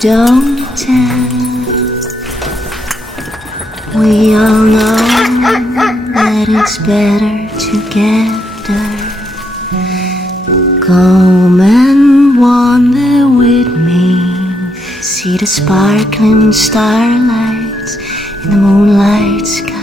Don't tell. We all know that it's better together. Come and wander with me. See the sparkling starlights in the moonlight sky.